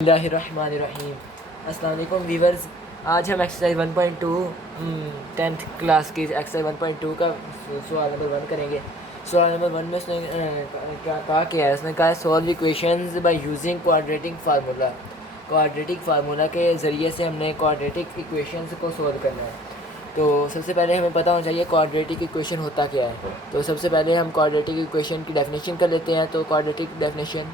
बिस्मिल्लाहिर्रहमानिर्रहीम। अस्सलाम वालेकुम वीवर्स। आज हम एक्सरसाइज 1.2 टेंथ क्लास की एक्सरसाइज 1.2 का सवाल नंबर 1 करेंगे। सवाल नंबर 1 में उसने क्या कहा कि है, उसने कहा solve equations by using quadratic formula. Quadratic formula के ज़रिए से हमने क्वाड्रेटिक इक्वेशंस को सॉल्व करना है। तो सबसे पहले हमें पता होना चाहिए क्वाड्रेटिक इक्वेशन होता क्या है। तो सबसे पहले हम क्वाड्रेटिक इक्वेशन की डेफिनेशन कर लेते हैं। तो क्वाड्रेटिक डेफिनेशन,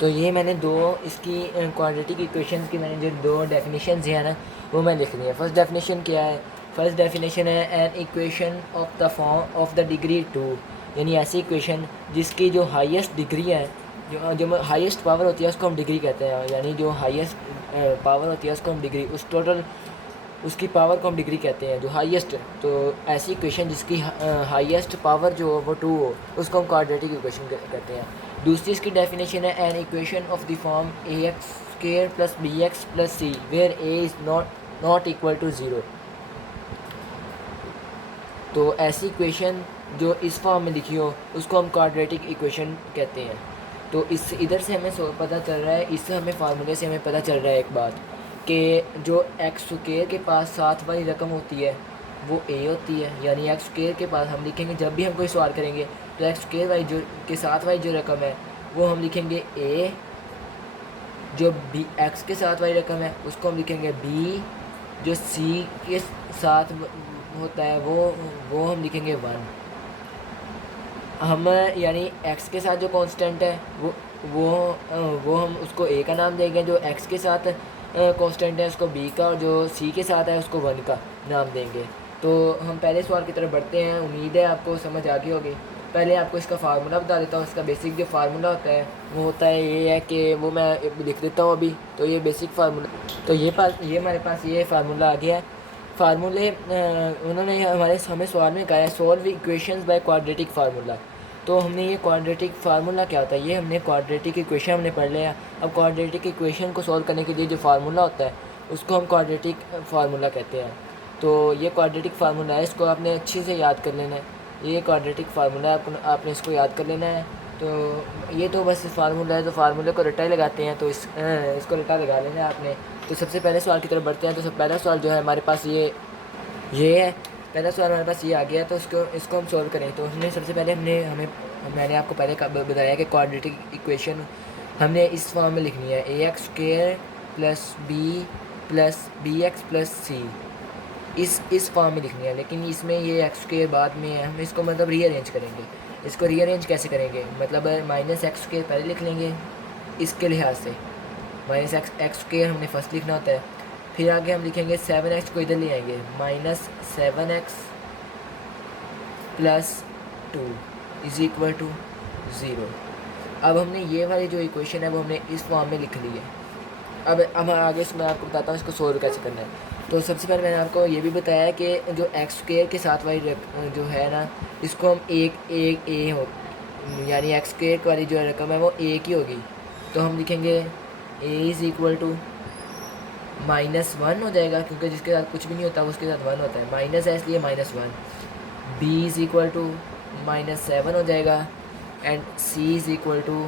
तो ये मैंने दो इसकी क्वाड्रेटिक इक्वेशंस की मैंने जो दो डेफिनेशंस हैं ना, वो मैं लिख दी है। फर्स्ट डेफिनेशन क्या है? फर्स्ट डेफिनेशन है an equation of the form of the degree 2, यानी ऐसी इक्वेशन जिसकी जो हाईएस्ट डिग्री है, जो हाईएस्ट पावर होती है उसको हम डिग्री कहते हैं। यानी जो हाईएस्ट पावर होती है उसको हम डिग्री, उस टोटल उसकी पावर को हम डिग्री कहते हैं, जो हाईएस्ट। तो ऐसी इक्वेशन जिसकी हाईएस्ट पावर जो हो वो 2 हो, उसको हम क्वाड्रेटिक इक्वेशन कहते हैं। दूसरी इसकी डेफिनेशन है an equation of the form a x square plus b x plus c where a is not equal to 0। तो ऐसी इक्वेशन जो इस फॉर्म में लिखी हो उसको हम क्वाड्रेटिक इक्वेशन कहते हैं। तो इस इधर से हमें पता चल रहा है, इससे हमें फार्मूले से हमें पता चल रहा है एक बात, कि जो एक्स स्क्वायर के पास साथ वाली रकम होती है वो ए होती है। यानी एक्स स्क्वायर के पास हम लिखेंगे, जब भी हम कोई सवाल करेंगे तो एक्स स्क्वायर वाली जो के साथ वाली जो रकम है वो हम लिखेंगे ए। जो बी एक्स के साथ वाली रकम है उसको हम लिखेंगे बी। जो सी के साथ होता है वो हम लिखेंगे 1। हम यानी एक्स के साथ जो कांस्टेंट है वो हम उसको ए का नाम देंगे, जो एक्स के साथ कांस्टेंट है उसको बी का, और जो सी के साथ है उसको 1 का नाम देंगे। तो हम पहले सवाल की तरफ बढ़ते हैं। उम्मीद है आपको समझ आ गई होगी। पहले आपको इसका फार्मूला बता देता हूँ। इसका बेसिक जो फार्मूला होता है वो होता है, ये है कि वो मैं लिख देता हूँ अभी। तो ये बेसिक फार्मूला, तो ये हमारे पास ये फार्मूला आ गया है। फार्मूले उन्होंने हमें सवाल में कहा है solve equations by quadratic formula. तो हमने ये क्वाड्रेटिक फार्मूला क्या होता है, ये हमने क्वाड्रेटिक इक्वेशन हमने पढ़ लिया। अब क्वाड्रेटिक इक्वेशन को सॉल्व करने के लिए जो फार्मूला होता है उसको हम क्वाड्रेटिक फार्मूला कहते हैं। तो ये क्वाड्रेटिक फार्मूला है, इसको आपने अच्छे से याद कर लेना है। ये क्वाड्रेटिक फार्मूला आपने इसको याद कर लेना है। तो ये तो बस फार्मूला है, तो फार्मूले को रट्टा ही लगाते हैं। तो इसको रट्टा लगा लेना है आपने। तो सबसे पहले सवाल की तरफ बढ़ते हैं। तो पहला सवाल जो है हमारे पास ये है। पहला सवाल हमारे पास ये आ गया, तो इसको हम सॉल्व करें। तो हमने सबसे पहले मैंने आपको पहले बताया कि क्वाड्रेटिक इक्वेशन हमने इस फॉर्म में लिखनी है, a x square plus b x plus c. इस फॉर्म में लिखनी है, लेकिन इसमें ये एक्स स्क्वायर बाद में है। हम इसको मतलब रीअरेंज करेंगे। इसको रीअरेंज कैसे करेंगे, मतलब माइनस एक्स स्क्वायर पहले लिख लेंगे इसके लिहाज से। माइनस एक्स स्क्वायर हमने फर्स्ट लिखना होता है। फिर आगे हम लिखेंगे 7x को इधर ले आएंगे, -7x plus 2 is equal to 0। अब हमने ये वाली जो इक्वेशन है वो हमने इस फॉर्म में लिख ली है। अब आगे मैं आपको बताता हूँ इसको सोल्व कैसे करना है। तो सबसे पहले मैंने आपको ये भी बताया है कि जो एक्स स्क्वायर के साथ वाली जो है ना, इसको हम एक ए हो, यानी एक्स स्क्वायर वाली जो रकम है वो ए की होगी। तो हम लिखेंगे ए इज़ इक्वल टू -1 हो जाएगा, क्योंकि जिसके साथ कुछ भी नहीं होता उसके साथ 1 होता है। माइनस है इसलिए -1। बी इज़ इक्वल टू -7 हो जाएगा and c is equal to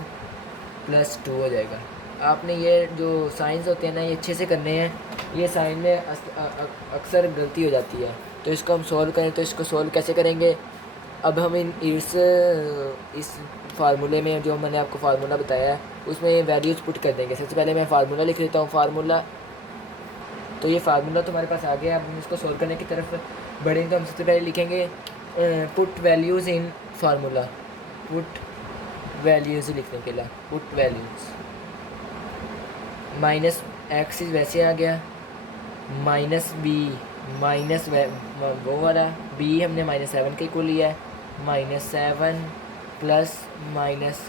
+2 हो जाएगा। आपने ये जो साइंस होते हैं ना, ये अच्छे से करने हैं। ये साइन में अक्सर गलती हो जाती है। तो इसको हम सॉल्व करें, तो इसको सॉल्व कैसे करेंगे। अब हम इस फार्मूले में जो मैंने आपको फार्मूला बताया है उसमें वैल्यूज़ पुट कर देंगे। सबसे पहले मैं फार्मूला लिख लेता हूँ। फार्मूला, तो ये फार्मूला तो हमारे पास आ गया। अब हम इसको सॉल्व करने की तरफ बढ़ेंगे। तो हम सबसे पहले लिखेंगे पुट वैल्यूज़ इन फार्मूला। पुट वैल्यूज़ लिखने के लिए पुट वैल्यूज़ माइनस एक्स वैसे आ गया, माइनस बी माइनस वो वाला बी हमने -7 के इक्वल लिया है, -7 प्लस माइनस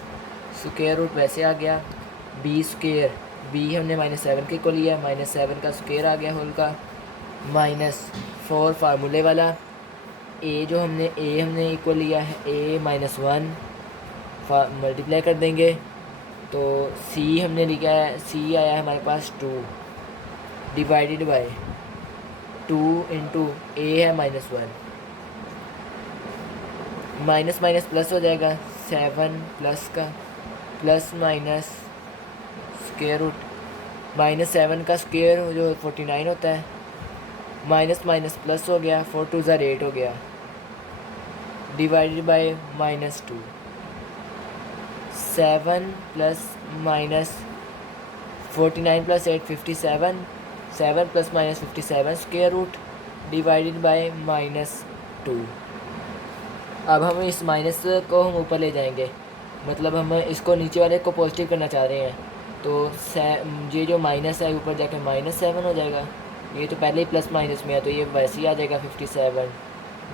स्क्वायर रूट वैसे आ गया, बी स्क्वायर बी हमने -7 के इक्वल लिया है, -7 का स्क्वायर आ गया होल का, -4 फार्मूले वाला। जो हमने इक्वल लिया है ए -1 मल्टीप्लाई कर देंगे। तो सी हमने लिखा है, सी आया है हमारे पास 2 डिवाइडेड बाय 2 इंटू ए है -1। माइनस माइनस प्लस हो जाएगा, 7 प्लस का प्लस माइनस स्क्वायर रूट -7 का स्क्वायर जो 49 होता है, माइनस माइनस प्लस हो गया, 4 2 ज़ा 8 हो गया, divided by -2, 7 plus minus 49 plus 8 57, 7 plus minus 57 square root divided by -2। अब हम इस माइनस को हम ऊपर ले जाएंगे, मतलब हम इसको नीचे वाले को पॉजिटिव करना चाह रहे हैं, तो ये जो माइनस है ऊपर जाके -7 हो जाएगा। ये तो पहले ही प्लस माइनस में है तो ये वैसे ही आ जाएगा 57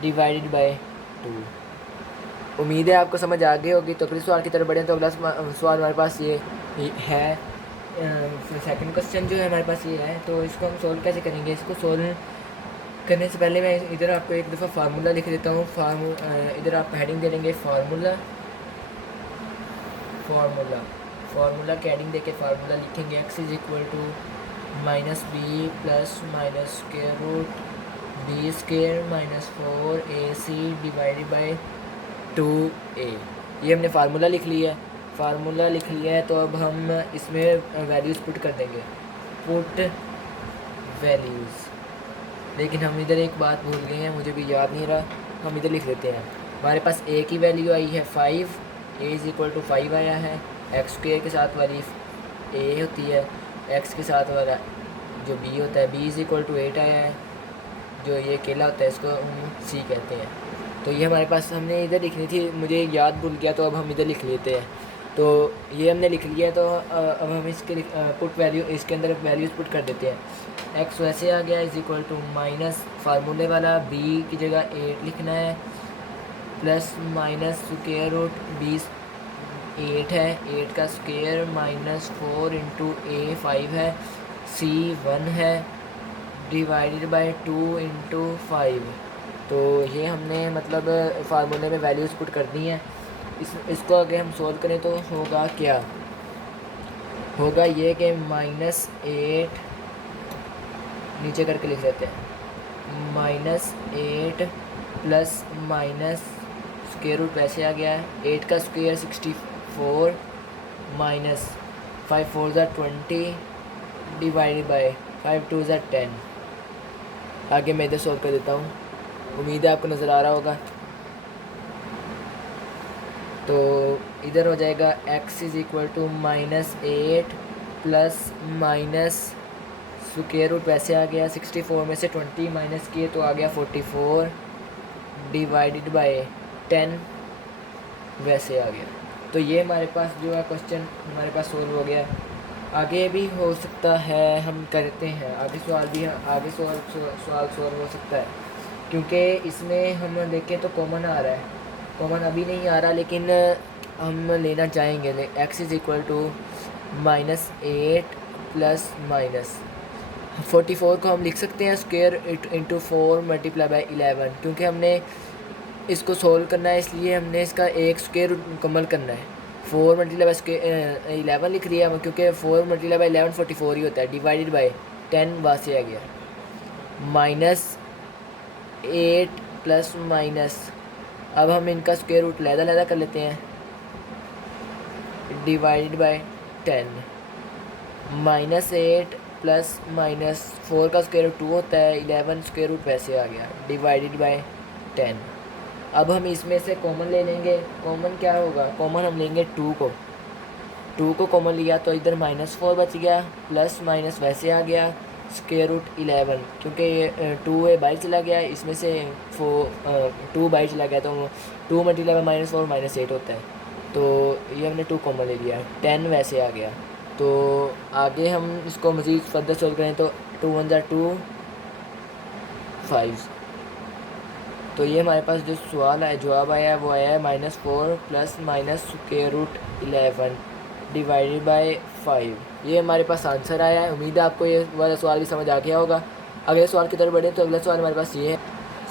डिवाइडेड बाय 2। उम्मीद है आपको समझ आ गई होगी। तो अगले सवाल की तरफ बढ़ें। तो अगला सवाल हमारे पास ये है, सेकंड क्वेश्चन जो है हमारे पास ये है, तो इसको हम सोल्व कैसे करेंगे। इसको सोल्व करने से पहले मैं इधर आपको एक दफ़ा फार्मूला लिख देता हूँ। इधर आप हेडिंग दे देंगे फार्मूला, फार्मूला की हेडिंग देके फार्मूला लिखेंगे x is equal to -b plus minus square root b square -4ac divided by 2a। ये हमने फार्मूला लिख लिया है। तो अब हम इसमें वैल्यूज़ पुट कर देंगे, पुट वैल्यूज़। लेकिन हम इधर एक बात भूल गए हैं, मुझे भी याद नहीं रहा, हम इधर लिख लेते हैं। हमारे पास a की वैल्यू आई है 5, a इज़ इक्वल टू 5 आया है। x के साथ वाली a होती है, x के साथ वाला जो b होता है b इज़ इक्वल टू 8 आया है। जो ये अकेला होता है इसको हम c कहते हैं। तो ये हमारे पास हमने इधर लिखनी थी, मुझे याद भूल गया, तो अब हम इधर लिख लेते हैं। तो ये हमने लिख लिया है। तो अब हम इसके पुट वैल्यू, इसके अंदर वैल्यूज़ पुट कर देते हैं। x वैसे आ गया इज़ इक्वल टू माइनस फार्मूले वाला b की जगह 8 लिखना है, plus minus square root b 8 है, 8 का स्क्वायर -4 इंटू a 5 है, c 1 है, डिवाइडेड बाय 2 इंटू 5। तो ये हमने मतलब फार्मूले में वैल्यूज़ पुट कर दी हैं। इसको अगर हम सोल्व करें तो होगा क्या, होगा ये कि -8 नीचे करके लिख लेते हैं, -8 प्लस माइनस स्क्वायर रूट वैसे आ गया है, 8 का स्क्वायर 64 माइनस 5 4 ज़ा 20 डिवाइडेड बाय 5 2 ज़ा 10। आगे मैं इधर सोल्व कर देता हूँ, उम्मीद है आपको नज़र आ रहा होगा। तो इधर हो जाएगा x is equal to -8 plus minus square root वैसे आ गया 64 में से 20 माइनस किए तो आ गया 44 डिवाइडेड बाय 10 वैसे आ गया। तो ये हमारे पास जो है क्वेश्चन हमारे पास सोल्व हो गया। आगे भी हो सकता है, हम करते हैं आगे सवाल भी, आगे सवाल सोल्व हो सकता है, क्योंकि इसमें हम देखें तो कॉमन आ रहा है, कॉमन अभी नहीं आ रहा, लेकिन हम लेना चाहेंगे। x is equal to -8 plus minus 44 को हम लिख सकते हैं स्क्वायर इंटू 4 मल्टीप्लाई बाई 11, क्योंकि हमने इसको सोल्व करना है, इसलिए हमने इसका एक स्क्वायर मुकम्मल करना है। 4 मल्टीप्लाई बाई 11 लिख लिया, क्योंकि 4 मल्टीप्लाई बाई 11 44 ही होता है, डिवाइडेड बाई 10 वहाँ से आ गया, -8 प्लस माइनस, अब हम इनका स्क्वायर रूट लहदा कर लेते हैं, डिवाइडेड बाई 10, -8 प्लस माइनस 4 का स्क्वायर रूट 2 होता है, 11 स्क्वायर रूट वैसे आ गया, डिवाइडेड बाई 10। अब हम इसमें से कॉमन ले लेंगे, कॉमन क्या होगा, कॉमन हम लेंगे 2 को कॉमन लिया तो इधर -4 बच गया, प्लस माइनस वैसे आ गया स्क्वायर रूट 11, क्योंकि ये 2 है बाहर चला गया, इसमें से 2 बाहर चला गया, तो 2 मल्टीप्लाई बाई -4 -8 होता है, तो ये हमने 2 कॉमन ले लिया, 10 वैसे आ गया। तो आगे हम इसको मज़ीद फर्दर सोल्व करें तो 2 1 ज़ा 2 5। तो ये हमारे पास जो सवाल है, जवाब आया है वो आया है -4 plus minus square root 11 divided by 5। ये हमारे पास आंसर आया है। उम्मीद है आपको ये वाला सवाल भी समझ आ गया होगा। अगले सवाल की तरफ बढ़े तो अगला सवाल हमारे पास ये है।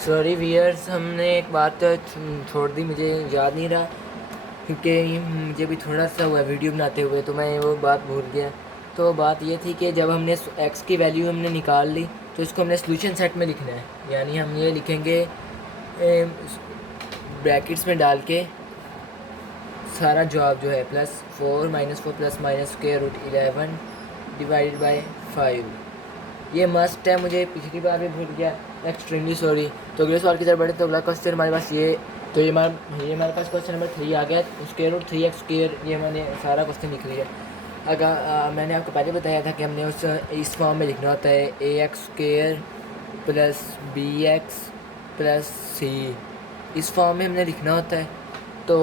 सॉरी व्यूअर्स, हमने एक बात छोड़ दी, मुझे याद नहीं रहा, क्योंकि मुझे भी थोड़ा सा हुआ वीडियो बनाते हुए, तो मैं वो बात भूल गया। तो बात ये थी कि जब हमने x की वैल्यू हमने निकाल ली तो इसको हमने सॉल्यूशन सेट में लिखना है, यानी हम ये लिखेंगे ब्रैकेट्स में डाल के सारा जवाब जो है +4 -4 plus minus square root 11 divided by 5। ये मस्ट है, मुझे पिछली बार भी भूल गया, एक्सट्रीमली सॉरी। तो अगले सवाल की तरफ बढ़े तो अगला क्वेश्चन हमारे पास ये हमारे पास क्वेश्चन नंबर 3 आ गया। स्क्वायर रूट 3x स्क्वायर, ये मैंने सारा क्वेश्चन लिख लिया। अगर मैंने आपको पहले बताया था कि हमने इस फॉर्म में लिखना होता है ax square plus bx plus c, इस फॉर्म में हमने लिखना होता है। तो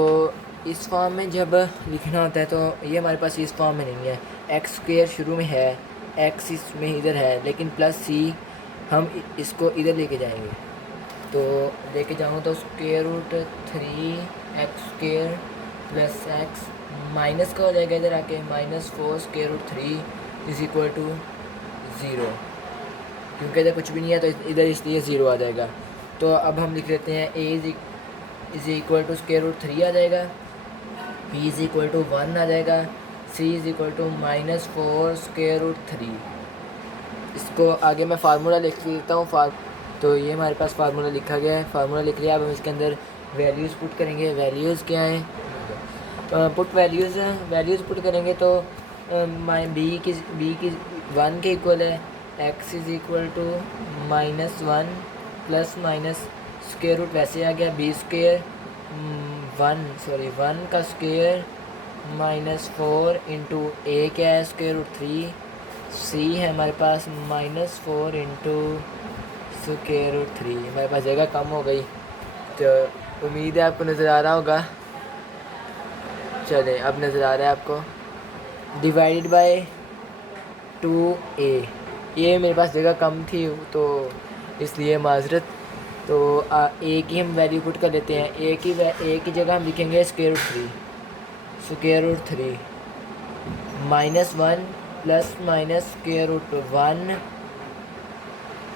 इस फॉर्म में जब लिखना होता है तो ये हमारे पास इस फॉर्म में नहीं है, एक्स स्क्वायर शुरू में है, एक्स इसमें इधर है, लेकिन प्लस सी हम इसको इधर लेके जाएंगे। तो लेके जाऊँ तो square root 3x square plus x minus का हो जाएगा इधर आके, -4 square root 3 is equal to 0, क्योंकि इधर कुछ भी नहीं है तो इधर इसलिए 0 आ जाएगा। तो अब हम लिख लेते हैं a is equal to square root 3 आ जाएगा, b इज इक्वल टू 1 आ जाएगा, c is equal to -4 square root 3। इसको आगे मैं फार्मूला लिख देता हूँ। तो ये हमारे पास फार्मूला लिखा गया है, फार्मूला लिख लिया। अब हम इसके अंदर वैल्यूज़ पुट करेंगे। वैल्यूज़ क्या हैं? वैल्यूज़ पुट करेंगे तो b की 1 के इक्वल है, x is equal to -1 plus minus square root वैसे आ गया, b स्क्वायर 1 का स्क्वायर -4 इंटू a क्या है स्क्वायर रूट 3, c है हमारे पास -4 इंटू स्क्वायर रूट 3। हमारे पास जगह कम हो गई, तो उम्मीद है आपको नज़र आ रहा होगा। चले, अब नज़र आ रहा है आपको। डिवाइडेड बाय 2a, ये मेरे पास जगह कम थी तो इसलिए माजरत। तो a की हम वैल्यू पुट कर लेते हैं। a की जगह हम लिखेंगे square root 3 -1 plus minus square root 1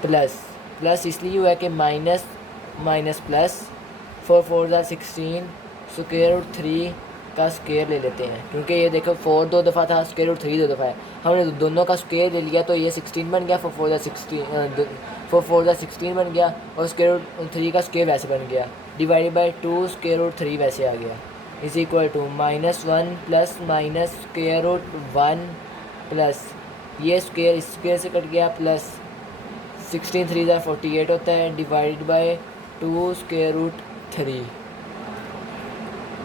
plus इसलिए हुआ कि माइनस प्लस 4 4 16 स्क्वायर रूट 3 का स्क्वायर ले लेते हैं, क्योंकि ये देखो 4 2 दफ़ा था, स्क्वायर रूट 3 2 दफ़ा है। हमने दोनों का स्क्वायर ले लिया तो ये 16 बन गया, 4 4 16 बन गया, और स्क्वायर रूट 3 का स्क्वायर वैसे बन गया। डिवाइडेड बाय 2 स्क्वायर रूट 3 वैसे आ गया, is equal to -1 plus minus square root 1 plus ये स्क्वायर इस स्क्वायर से कट गया, प्लस 16 3 48 होता है, divided by 2 square root 3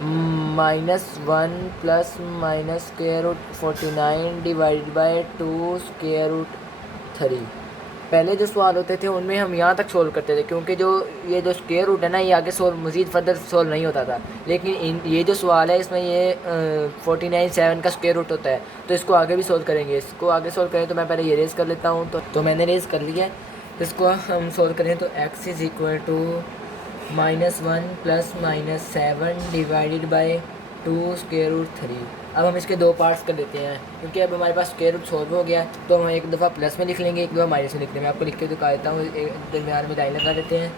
-1 plus minus square root 49 divided by 2 square root 3। पहले जो सवाल होते थे उनमें हम यहाँ तक सोल्व करते थे, क्योंकि ये जो स्क्वायर रूट है ना, ये आगे मज़ीद फर्दर सोल्व नहीं होता था। लेकिन ये जो सवाल है इसमें ये 49 7 का स्क्वायर रूट होता है, तो इसको आगे भी सोल्व करेंगे। इसको आगे सोल्व करें तो मैं पहले ये रेज़ कर लेता हूँ। तो मैंने रेज़ कर लिया। इसको हम सोल्व करें तो x is equal to -1 plus minus 7 divided by 2 square root 3। अब हम इसके दो पार्ट्स कर लेते हैं, क्योंकि अब हमारे पास स्क्वायर रूट सोल्व हो गया, तो हम एक दफ़ा प्लस में लिख लेंगे, एक दफ़ा माइनस में लिख लेंगे। मैं आपको लिख के दिखा देता हूँ, दरमियान में लाइन लगा देते हैं।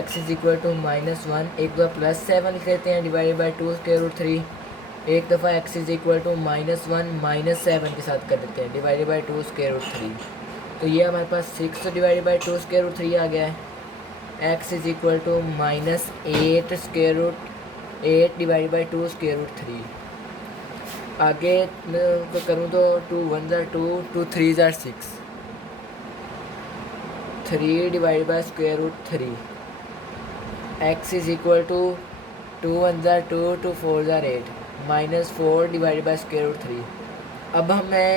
x इज़ इक्वल टू -1, एक दफ़ा प्लस 7 लिख लेते हैं डिवाइडेड बाई 2 स्क्वायर रूट 3, एक दफ़ा x इज़ इक्वल टू -1 -7 के साथ कर देते हैं डिवाइडेड बाई 2 स्क्वायर रूट 3। तो ये हमारे पास 6 डिवाइडेड बाई 2 स्क्वायर रूट 3 आ गया है। x is equal to -8 square root 8 divided by 2 square root 3। आगे करूँ तो 2 1 2 2 3 6, 3 divide by square root 3। x is equal to 2 1 2 2 4 8 -4 divided by square root 3। अब मैं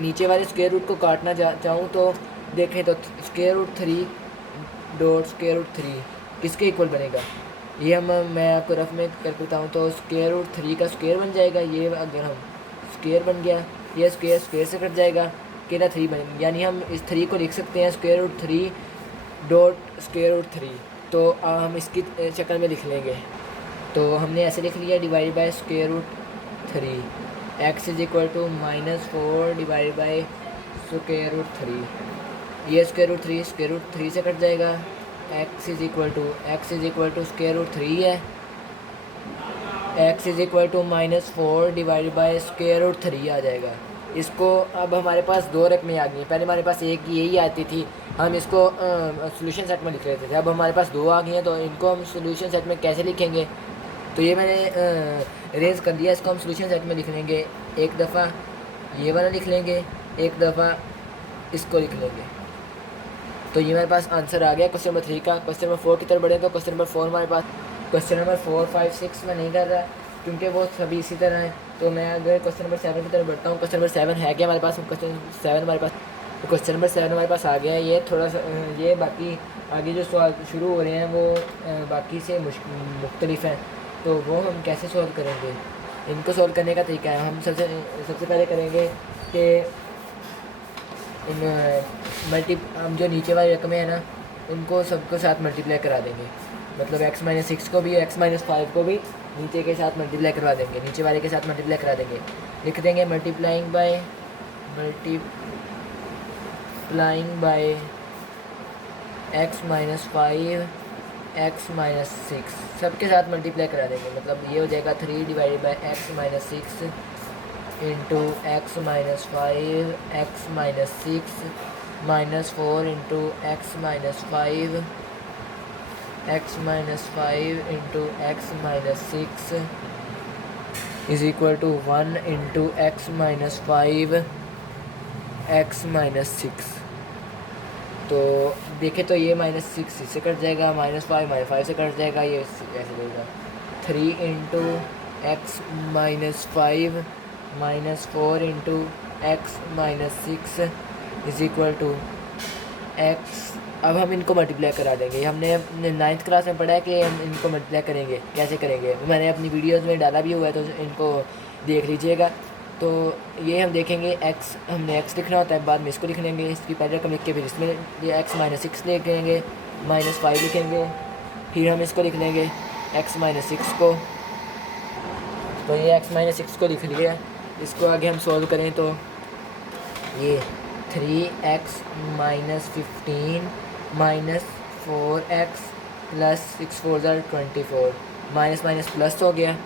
नीचे वाले स्क्वायर रूट को काटना चाहूँ तो देखें तो square root 3 dot square root 3 किसके इक्वल बनेगा, ये मैं आपको रफ में कर देता हूँ। तो स्क्वायर रूट 3 का स्क्वायर बन जाएगा, ये अगर हम स्क्वायर बन गया, ये स्क्वायर से कट जाएगा, अकेला 3 बन, यानी हम इस 3 को लिख सकते हैं square root 3 dot square root 3। तो हम इसकी शक्ल में लिख लेंगे। तो हमने ऐसे लिख लिया divide by square root 3, x is equal to -4 divide by square root 3, ये स्क्वायर रूट 3 से कट जाएगा। x is equal to square root 3 है, x is equal to -4 divide by square root 3 आ जाएगा। इसको अब हमारे पास दो रकमें आ गई, पहले हमारे पास एक यही आती थी, हम इसको सोल्यूशन सेट में लिख लेते थे। अब हमारे पास दो आ गई हैं, तो इनको हम सोल्यूशन सेट में कैसे लिखेंगे, तो ये मैंने रेज़ कर दिया। इसको हम सोल्यूशन सेट में लिख लेंगे, एक दफ़ा ये वाला लिख लेंगे, एक दफ़ा इसको लिख लेंगे। तो ये मेरे पास आंसर आ गया क्वेश्चन नंबर 3 का। क्वेश्चन नंबर 4 की तरफ बढ़े तो क्वेश्चन नंबर 4 हमारे पास, क्वेश्चन नंबर 4, 5, 6 में नहीं कर रहा क्योंकि वो सभी इसी तरह हैं। तो मैं अगर क्वेश्चन नंबर 7 की तरफ बढ़ता हूँ, क्वेश्चन नंबर 7 है क्या हमारे पास? क्वेश्चन 7 हमारे पास, तो क्वेश्चन नंबर 7 हमारे पास आ गया है। ये थोड़ा सा ये बाकी आगे जो सवाल शुरू हो रहे हैं वो बाकी से मुख्तलिफ हैं, तो वो हम कैसे सॉल्व करेंगे? इनको सॉल्व करने का तरीका है, हम सबसे पहले करेंगे कि हम जो नीचे वाली रकमें हैं ना उनको सबको साथ मल्टीप्लाई करा देंगे। मतलब x-6 को भी x-5 को भी नीचे के साथ मल्टीप्लाई करवा देंगे, नीचे वाले के साथ मल्टीप्लाई करा देंगे। लिख देंगे मल्टीप्लाइंग बाय x-5 x-6 सबके साथ मल्टीप्लाई करा देंगे। मतलब ये हो जाएगा 3 divided by x-6 into x-5 x-6 -4 into x-5 x-5 into x-6 is equal to 1 into x-5 x-6। तो देखें तो ये -6 इससे कट जाएगा, -5 से कट जाएगा, ये ऐसे देगा 3 into x-5 -4 into x-6 is equal to x। अब हम इनको मल्टीप्लाई करा देंगे। हमने 9th क्लास में पढ़ा है कि हम इनको मल्टीप्लाई करेंगे, कैसे करेंगे मैंने अपनी वीडियोस में डाला भी हुआ है, तो इनको देख लीजिएगा। तो ये हम देखेंगे हमने x लिखना होता है, बाद में इसको लिख लेंगे, इसकी पहले रकम लिख के फिर इसमें ये x-6 लिख लेंगे, -5 लिखेंगे, फिर हम इसको लिख लेंगे x-6 को। तो ये x-6 को लिख लिया। इसको आगे हम सॉल्व करें तो ये 3x -15 -4x plus 6 4 24 minus minus plus हो गया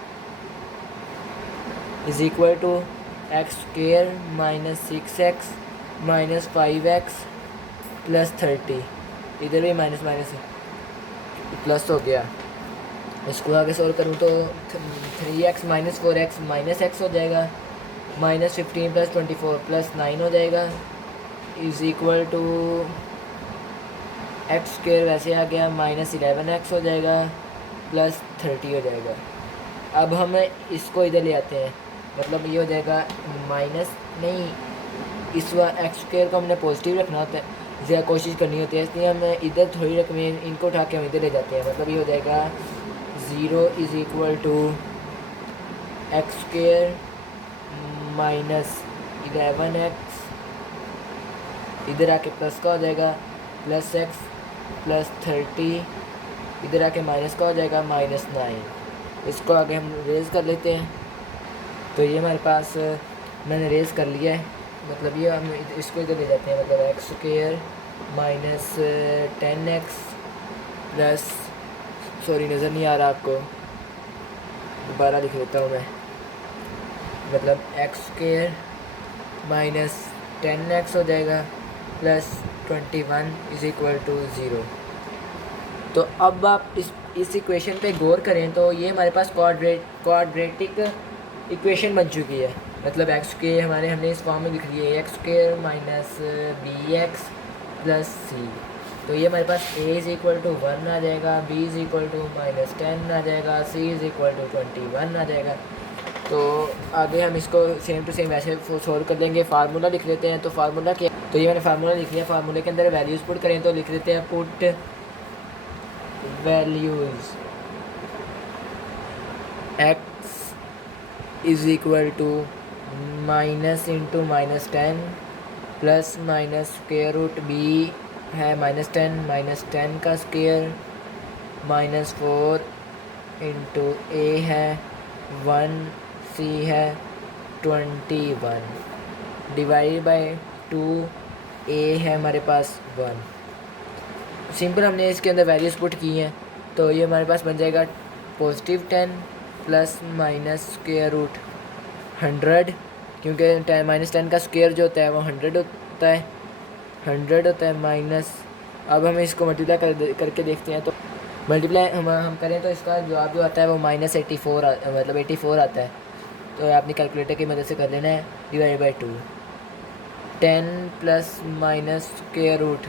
is equal to x² -6x -5x plus 30। इधर भी माइनस माइनस प्लस हो गया। इसको आगे सॉल्व करूँ तो 3x -4x -x हो जाएगा, -15 प्लस 24 प्लस 9 हो जाएगा इज़ इक्वल टू x² वैसे आ गया -11x हो जाएगा प्लस 30 हो जाएगा। अब हम इसको इधर ले आते हैं, मतलब ये हो जाएगा माइनस नहीं, इस x² को हमने पॉजिटिव रखना होता है, ज़्यादा कोशिश करनी होती है, इसलिए हम इधर थोड़ी रकमें इनको उठा के हम इधर ले जाते हैं। मतलब ये हो जाएगा 0 is equal to x² -11x, इधर आके प्लस का हो जाएगा प्लस x प्लस 30, इधर आके माइनस का हो जाएगा -9। इसको आगे हम रेज़ कर लेते हैं। तो ये हमारे पास मैंने रेज़ कर लिया है, मतलब ये हम इसको इधर ले जाते हैं। मतलब x² -10x प्लस, सॉरी नज़र नहीं आ रहा आपको, दोबारा लिख लेता हूँ मैं। मतलब x² -10x हो जाएगा प्लस 21 इज़ इक्वल टू 0। तो अब आप इस इक्वेशन पे गौर करें तो ये हमारे पास क्वाड्रेटिक इक्वेशन बन चुकी है। मतलब x² हमने इस फॉर्म में लिख लिया है, x² -bx प्लस c। तो ये हमारे पास a इज़ इक्वल टू 1 आ जाएगा, b इज़ इक्वल टू -10 आ जाएगा, c इज़ इक्वल टू 21 आ जाएगा। तो आगे हम इसको सेम टू सेम वैसे सॉल्व कर लेंगे। फार्मूला लिख लेते हैं। तो फार्मूला क्या, तो ये मैंने फार्मूला लिख लिया। फार्मूले के अंदर वैल्यूज़ पुट करें तो लिख देते हैं put values x is equal to minus into -10 plus minus square root b है -10 का स्क्वायर -4 इंटू a है 1, c है 21 डिवाइड बाय 2, a है हमारे पास 1। सिंपल हमने इसके अंदर वैल्यूज पुट की हैं, तो ये हमारे पास बन जाएगा +10 प्लस माइनस स्क्वायर रूट 100, क्योंकि -10 का स्क्वायर जो होता है वो 100 होता है माइनस। अब हम इसको मल्टीप्लाई करके देखते हैं। तो मल्टीप्लाई हम करें तो इसका जवाब जो आता है वो -84 मतलब 84 आता है। तो आपने कैलकुलेटर की मदद से कर लेना है, divide by 2। 10 plus minus square root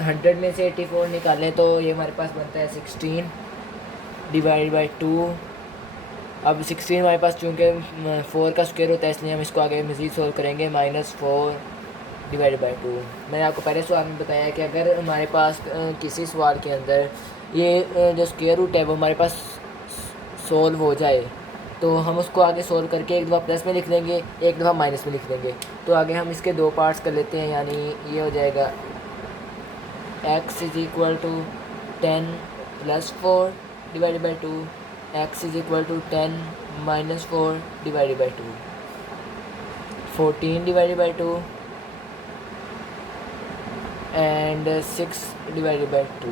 100 में से 84 निकालें तो ये हमारे पास बनता है 16 डिवाइड बाई 2। अब 16 हमारे पास चूँकि 4 का स्क्वायर होता है इसलिए हम इसको आगे मज़ीद सोल्व करेंगे, -4 डिवाइड बाई 2। मैंने आपको पहले सवाल में बताया कि अगर हमारे पास किसी सवाल के अंदर ये जो स्क्वायर रूट है वो हमारे पास सोल्व हो जाए तो हम उसको आगे सोल्व करके एक दफ़ा प्लस में लिख देंगे, एक दफ़ा माइनस में लिख देंगे। तो आगे हम इसके दो पार्ट्स कर लेते हैं, यानी ये हो जाएगा x is equal to 10 plus 4 divide by 2, x is equal to 10 minus 4 divide by 2, 14 divide by 2 and 6 divided by 2,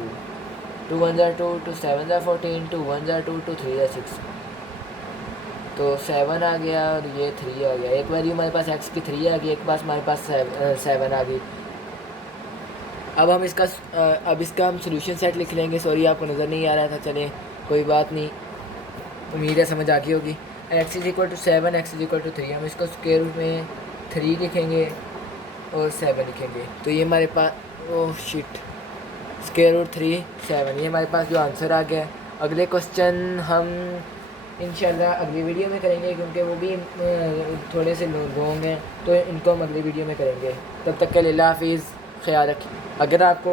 2 1 are 2, 2 7 are 14, 2 1 are 2, 2 3 are 6, तो 7 आ गया और ये 3 आ गया। एक वैल्यू हमारे पास x की 3 आ गई, एक पास हमारे पास 7 आ गई। अब इसका हम सोल्यूशन सेट लिख लेंगे। सॉरी आपको नज़र नहीं आ रहा था, चलें कोई बात नहीं, उम्मीद है समझ आ गई होगी। x is equal to 7, x is equal to 3, हम इसको स्क्वायर रूट में 3 लिखेंगे और 7 लिखेंगे। तो ये हमारे पास ओह शिट, स्क्वायर रूट 3 7, ये हमारे पास जो आंसर आ गया। अगले क्वेश्चन हम इंशाल्लाह अगली वीडियो में करेंगे, क्योंकि वो भी थोड़े से लोग हैं तो इनको हम अगली वीडियो में करेंगे। तब तक के लिए अल्लाह हाफिज़, ख्याल रखिए। अगर आपको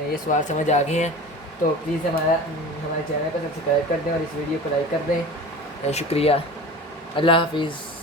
ये सवाल समझ आ गए हैं तो प्लीज़ हमारे चैनल को सब्सक्राइब कर दें और इस वीडियो को लाइक कर दें। शुक्रिया, अल्लाह हाफिज़।